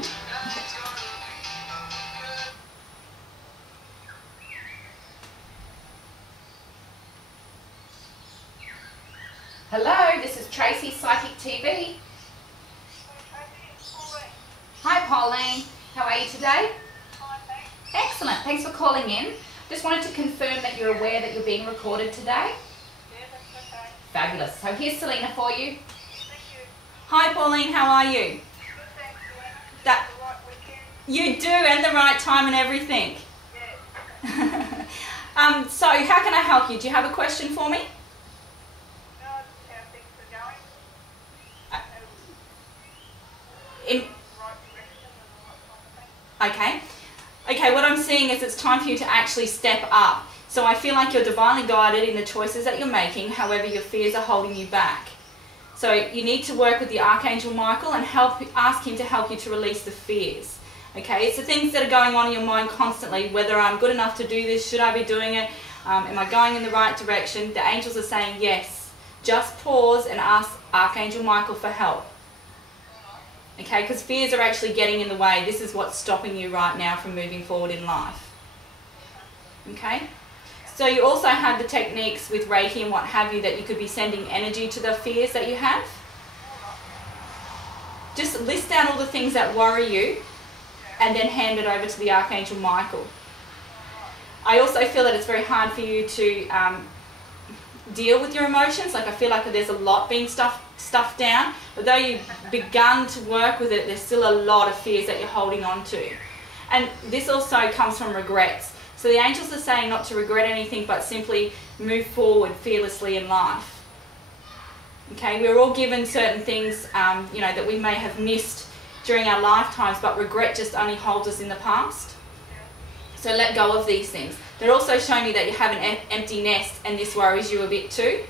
good. Hello, this is Tracy, Psychic TV. Hi Pauline, how are you today? Excellent, thanks for calling in. Just wanted to confirm that you're aware that you're being recorded today. Fabulous. So here's Selena for you. Hi Pauline, how are you? That you do, and the right time and everything. So how can I help you? Do you have a question for me? Okay, what I'm seeing is it's time for you to actually step up. So I feel like you're divinely guided in the choices that you're making, however your fears are holding you back. So you need to work with the Archangel Michael and ask him to help you to release the fears. Okay, it's the things that are going on in your mind constantly, whether I'm good enough to do this, should I be doing it, am I going in the right direction? The angels are saying yes. Just pause and ask Archangel Michael for help. Okay, because fears are actually getting in the way. This is what's stopping you right now from moving forward in life. Okay? So you also have the techniques with Reiki and what have you that you could be sending energy to the fears that you have. Just list down all the things that worry you and then hand it over to the Archangel Michael. I also feel that it's very hard for you to deal with your emotions. Like I feel like there's a lot being stuffed down, but though you've begun to work with it, there's still a lot of fears that you're holding on to. And this also comes from regrets. So the angels are saying not to regret anything, but simply move forward fearlessly in life. Okay, we're all given certain things, you know, that we may have missed during our lifetimes, but regret just only holds us in the past. So let go of these things. They're also showing me that you have an empty nest and this worries you a bit too.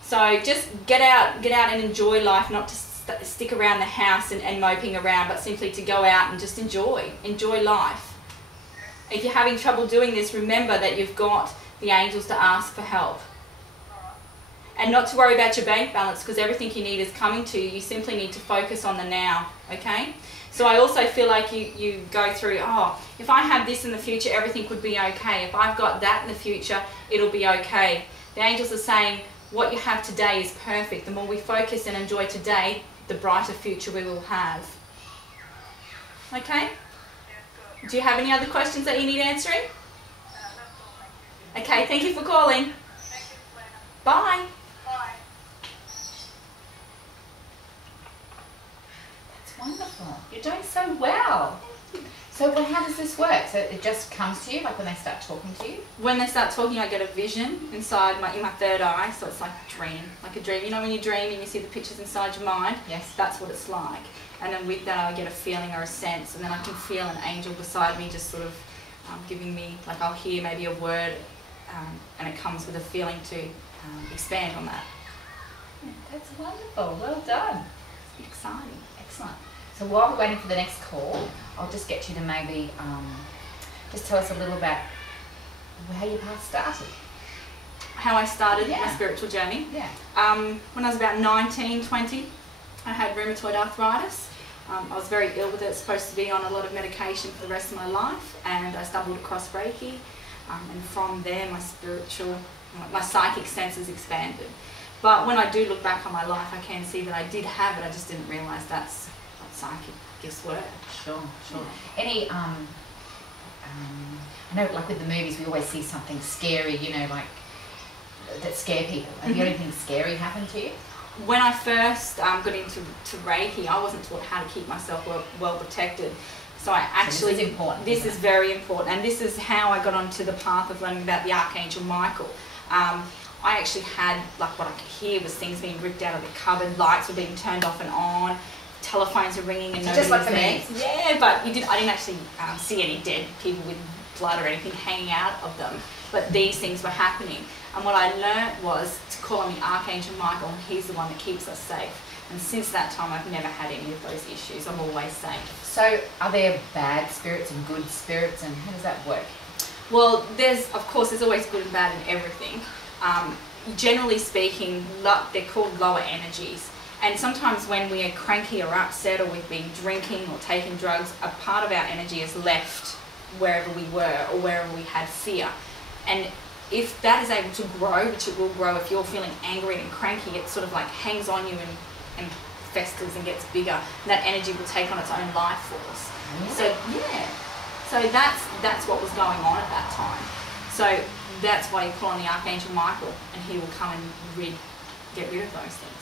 So just get out and enjoy life, not to stick around the house and moping around, but simply to go out and just enjoy life. If you're having trouble doing this, remember that you've got the angels to ask for help. And not to worry about your bank balance, because everything you need is coming to you. You simply need to focus on the now, okay? So I also feel like you go through, oh, if I have this in the future, everything would be okay. If I've got that in the future, it'll be okay. The angels are saying what you have today is perfect. The more we focus and enjoy today, the brighter future we will have. Okay? Do you have any other questions that you need answering? Okay, thank you for calling. Bye. That's wonderful. You're doing so well. So how does this work? So it just comes to you, like when they start talking to you? When they start talking, I get a vision inside in my third eye, so it's like a dream. Like a dream. You know when you dream and you see the pictures inside your mind? Yes. That's what it's like. And then with that I get a feeling or a sense, and then I can feel an angel beside me just sort of giving me, like I'll hear maybe a word, and it comes with a feeling to expand on that. Yeah, that's wonderful. Well done. It's exciting. Excellent. So while we're waiting for the next call, I'll just get you to maybe just tell us a little about how your path started. How I started my spiritual journey? Yeah. When I was about 19, 20, I had rheumatoid arthritis. I was very ill with it, supposed to be on a lot of medication for the rest of my life, and I stumbled across Reiki, and from there my psychic senses expanded. But when I do look back on my life, I can see that I did have it, I just didn't realise that's what psychic gifts were. Sure, sure. Yeah. Any, I know like with the movies we always see something scary, you know, like, that scare people. Have you had anything scary happen to you? When I first got into Reiki, I wasn't taught how to keep myself well protected. So I actually, so this is important. This is very important, and this is how I got onto the path of learning about the Archangel Michael. I actually had, like what I could hear was things being ripped out of the cupboard, lights were being turned off and on, telephones were ringing and nobody was like there. Yeah, but I didn't actually see any dead people with blood or anything hanging out of them, but these things were happening. And what I learnt was to call on the Archangel Michael, and he's the one that keeps us safe. And since that time, I've never had any of those issues. I'm always safe. So are there bad spirits and good spirits, and how does that work? Well, of course, there's always good and bad in everything. Generally speaking, they're called lower energies. And sometimes when we are cranky or upset, or we've been drinking or taking drugs, a part of our energy is left wherever we were or wherever we had fear. And if that is able to grow, which it will grow, if you're feeling angry and cranky, it sort of like hangs on you and festers and gets bigger. And that energy will take on its own life force. So yeah, so that's what was going on at that time. So that's why you call on the Archangel Michael, and he will come and get rid of those things.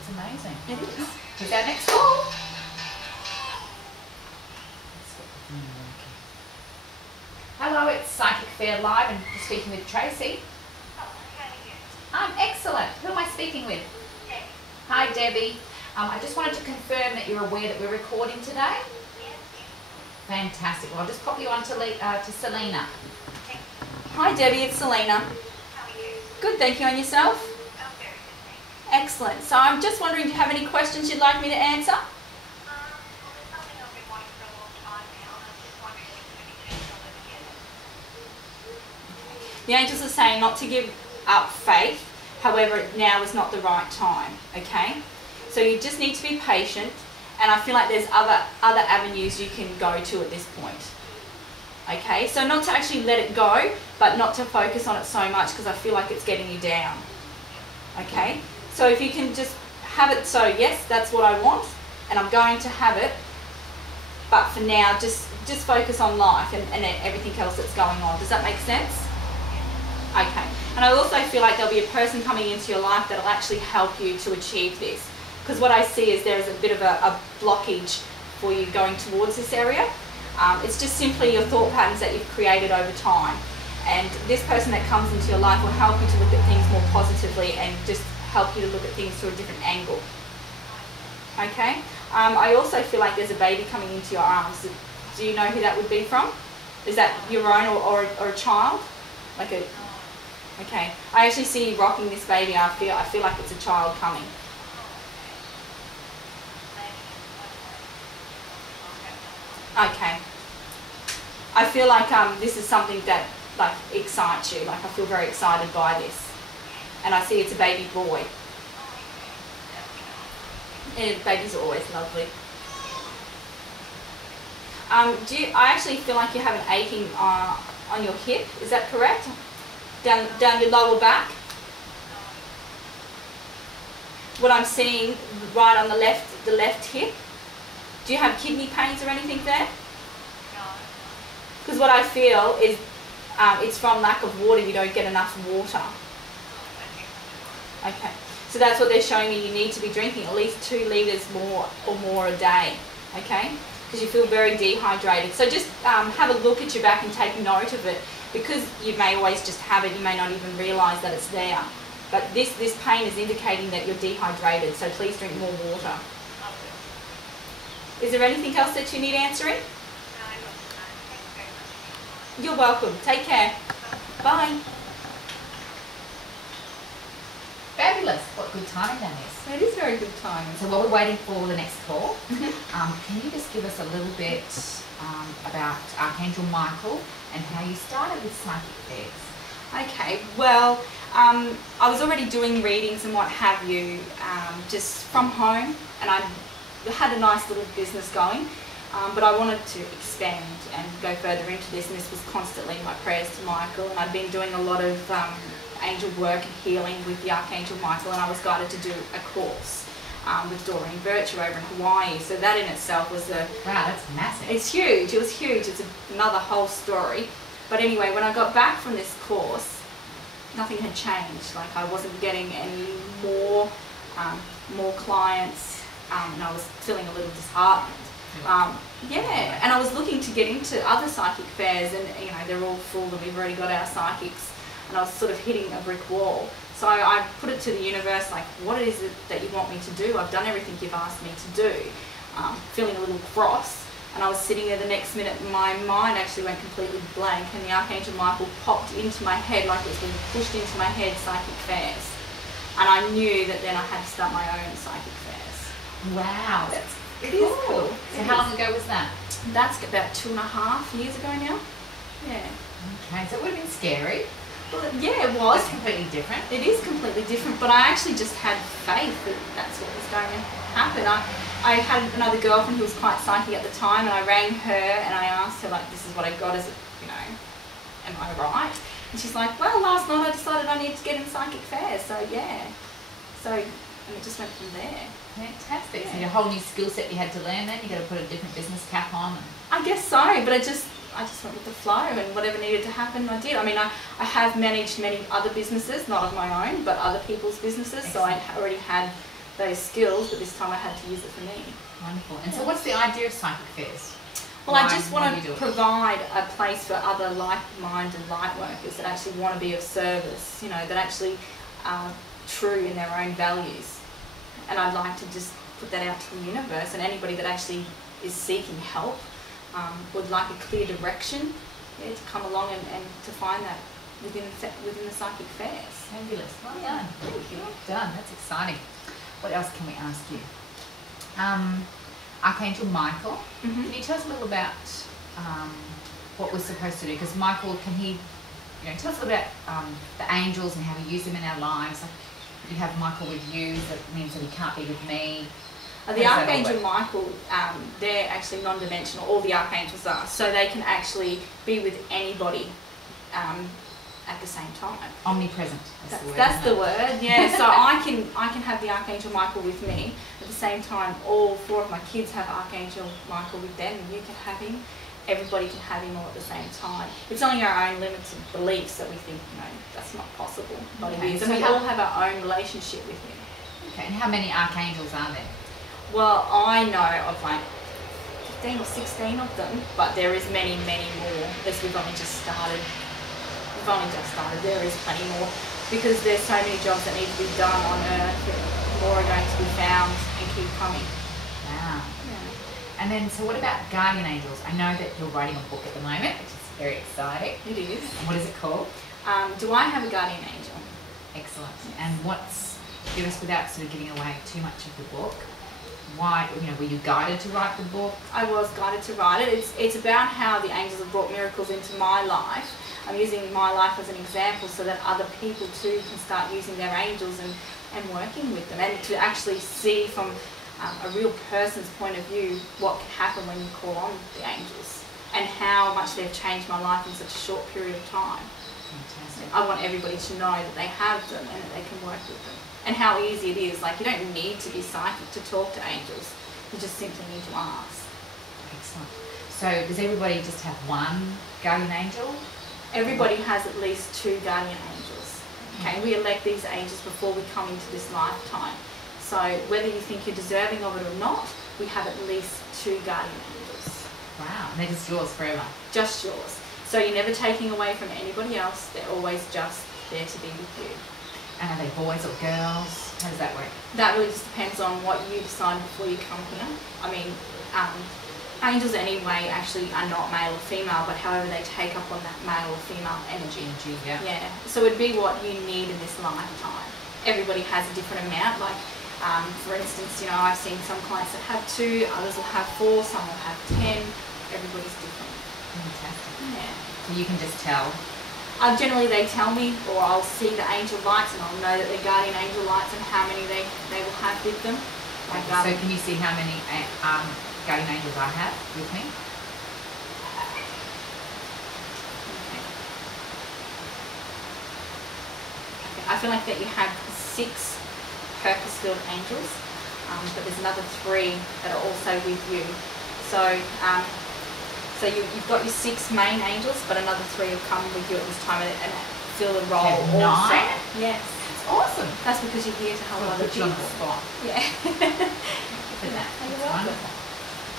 It's amazing. It is. Who's our next call? Hello, it's Psychic Fair Live, and you're speaking with Tracy. I'm excellent. Who am I speaking with? Debbie. Hi, Debbie. I just wanted to confirm that you're aware that we're recording today. Fantastic. Well, I'll just pop you on to Selena. Hi Debbie, it's Selena. How are you? Good, thank you. And yourself? I'm very good, thank you. Excellent. So I'm just wondering, do you have any questions you'd like me to answer? Well, there's something I've been wanting for a long time now, and I'm just wondering if there's any chance I'll ever get it. The angels are saying not to give up faith, however, now is not the right time, okay? So you just need to be patient, and I feel like there's other avenues you can go to at this point. Okay, so not to actually let it go, but not to focus on it so much, because I feel like it's getting you down. Okay, so if you can just have it, so yes, that's what I want, and I'm going to have it, but for now, just focus on life and everything else that's going on. Does that make sense? Okay, and I also feel like there'll be a person coming into your life that'll actually help you to achieve this, because what I see is there is a bit of a blockage for you going towards this area. It's just simply your thought patterns that you've created over time, and this person that comes into your life will help you to look at things more positively and just help you to look at things through a different angle. Okay, I also feel like there's a baby coming into your arms. Do you know who that would be from? Is that your own or a child? Like a, okay, I actually see you rocking this baby. I feel like it's a child coming. Okay. I feel like this is something that like excites you. Like I feel very excited by this, and I see it's a baby boy. And babies are always lovely. I actually feel like you have an aching on your hip? Is that correct? Down your lower back. What I'm seeing right on the left hip. Do you have kidney pains or anything there? No. Because what I feel is it's from lack of water. You don't get enough water. Okay. So that's what they're showing you. You need to be drinking at least 2 litres more a day. Okay? Because you feel very dehydrated. So just have a look at your back and take note of it. Because you may always just have it, you may not even realise that it's there. But this pain is indicating that you're dehydrated. So please drink more water. Is there anything else that you need answering? You're welcome. Take care. Bye. Fabulous. What good timing that is. It is very good timing. So while we're waiting for the next call, can you just give us a little bit about Archangel Michael and how you started with Psychic Fairs? Okay, well, I was already doing readings and what have you, just from home, and I had a nice little business going, but I wanted to expand and go further into this, and this was constantly my prayers to Michael, and I'd been doing a lot of angel work and healing with the Archangel Michael, and I was guided to do a course with Doreen Virtue over in Hawaii, so that in itself was a... Wow, that's massive. It's huge, it was huge, it's another whole story. But anyway, when I got back from this course, nothing had changed. Like I wasn't getting any more clients, and I was feeling a little disheartened. Yeah, and I was looking to get into other psychic fairs, and you know they're all full, and we've already got our psychics, and I was sort of hitting a brick wall. So I put it to the universe, like, what is it that you want me to do? I've done everything you've asked me to do. Feeling a little cross. And I was sitting there the next minute, and my mind actually went completely blank, and the Archangel Michael popped into my head like it was being pushed into my head, psychic fairs. And I knew that then I had to start my own psychic fairs. Wow. It is cool. So how long ago was that? That's about 2.5 years ago now. Yeah. Okay, so it would have been scary. Well, yeah, it was. That's completely different. It is completely different, but I actually just had faith that that's what was going to happen. I had another girlfriend who was quite psychic at the time, and I rang her and I asked her, like, this is what I got, is it, you know, am I right? And she's like, well, last night I decided I needed to get in psychic fairs, so yeah. So, and it just went from there. Fantastic. Yeah. So a whole new skill set you had to learn then, you got to put a different business cap on. I guess so, but I just went with the flow, and whatever needed to happen, I did. I mean, I have managed many other businesses, not of my own, but other people's businesses. Excellent. So I already had those skills, but this time I had to use it for me. Wonderful. And so what's the idea of psychic fairs? Well, I just Why want do you to do it? provide a place for other like-minded light workers that actually want to be of service, you know, that actually are true in their own values. And I'd like to just put that out to the universe, and anybody that actually is seeking help would like a clear direction, yeah, to come along and to find that within the psychic fairs. Fabulous. Well Yeah. done. Thank you. Well done. That's exciting. What else can we ask you? Archangel Michael, Mm-hmm. can you tell us a little about what we're supposed to do? Because Michael, can he, tell us a little about the angels and how we use them in our lives? Like, you have Michael with you, that means that he can't be with me. The How does that all Archangel work? Michael, they're actually non-dimensional, all the archangels are, so they can actually be with anybody at the same time. Omnipresent. That's the isn't it? word, yeah. So I can have the Archangel Michael with me. At the same time, all 4 of my kids have Archangel Michael with them, and you can have him. Everybody can have him all at the same time. It's only our own limited beliefs that we think, that's not possible, but Okay, it is. so And we how- all have our own relationship with him. Okay, and how many archangels are there? Well, I know of like 15 or 16 of them, but there is many, many more, as we've only just started. There is plenty more, because there's so many jobs that need to be done on Earth, and more are going to be found and keep coming. Wow. Yeah. And then, so what about guardian angels? I know that you're writing a book at the moment, which is very exciting. It is. And what is it called? Do I have a guardian angel? Excellent. And give us, without sort of giving away too much of the book, why, were you guided to write the book? I was guided to write it. It's about how the angels have brought miracles into my life. I'm using my life as an example so that other people too can start using their angels and working with them, and to actually see from a real person's point of view what can happen when you call on the angels, and how much they've changed my life in such a short period of time. Fantastic. I want everybody to know that they have them and that they can work with them, and how easy it is. Like, you don't need to be psychic to talk to angels. You just simply need to ask. Excellent. So does everybody just have one guardian angel? Everybody has at least 2 guardian angels. Okay, we elect these angels before we come into this lifetime. So whether you think you're deserving of it or not, we have at least 2 guardian angels. Wow. And they're just yours forever. Just yours. So you're never taking away from anybody else. They're always just there to be with you. And are they boys or girls? How does that work? That really just depends on what you decide before you come here. I mean, angels anyway actually are not male or female, but however they take up on that male or female energy. Yeah. Yeah. So it'd be what you need in this lifetime. Everybody has a different amount. Like, for instance, I've seen some clients that have 2, others will have 4, some will have 10. Everybody's different. Fantastic. Yeah. So you can just tell. Generally they tell me, or I'll see the angel lights and I'll know that they're guardian angel lights and how many they will have with them. Like, So can you see how many guardian angels I have with me? I feel like that you have 6 purpose-filled angels, but there's another 3 that are also with you. So, so you've got your 6 main angels, but another 3 have come with you at this time and fill the role Okay, also. 9? Yes. That's awesome. That's because you're here to help Well, other put you on people. the spot. Yeah. For that. You're That's welcome. wonderful.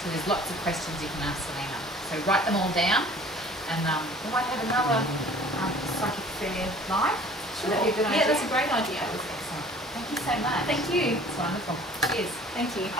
So there's lots of questions you can ask Selena. So write them all down, and we might have another psychic fair live. Would that be a good idea? Yeah, that's a great idea. That was excellent. Thank you so much. Thank you. It's wonderful. Cheers. Thank you.